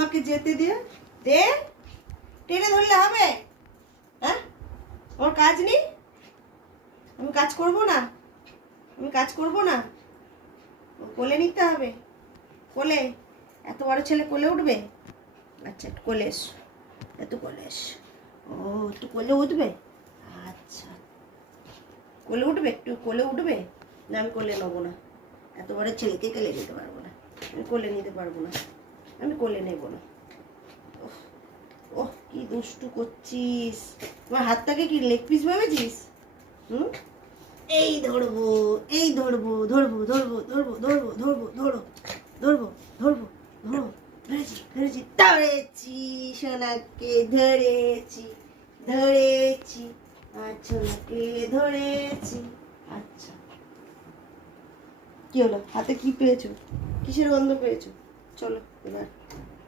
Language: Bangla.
আমাকে যেতে দে, দে। টেনে ধরলে হবে? হ্যাঁ, আমার কাজ নেই? আমি কাজ করব না? আমি কাজ করব না? কোলে নিতে হবে, কোলে। এত বড় ছেলে কোলে উঠবে? আচ্ছা, একটু কোলে এস, একটু কোলে এস। ও, একটু কোলে উঠবে? আচ্ছা, কোলে উঠবে? একটু কোলে উঠবে? না, আমি কোলে নেবো না। এত বড় ছেলেকে কোলে নিতে পারবো না, আমি কোলে নিতে পারবো না, আমি কোলে নেবো না। ওহ, কি দুষ্টু করছিস! তোমার হাতটাকে কি লেগ পিস ভেবেছিস? হুম, এই ধরবো, এই ধরবো, ধরবো ধরবো ধরবো ধরবো ধরবো ধরবো ধরবো ধরবো ধরবো, ধরেছি ধরেছি ধরেছি, সোনাকে ধরেছি, ধরেছি, আর সোনাকে ধরেছি। আচ্ছা, কি হলো? হাতে কি পেয়েছো? কিসের গন্ধ পেয়েছো? চলো এবার।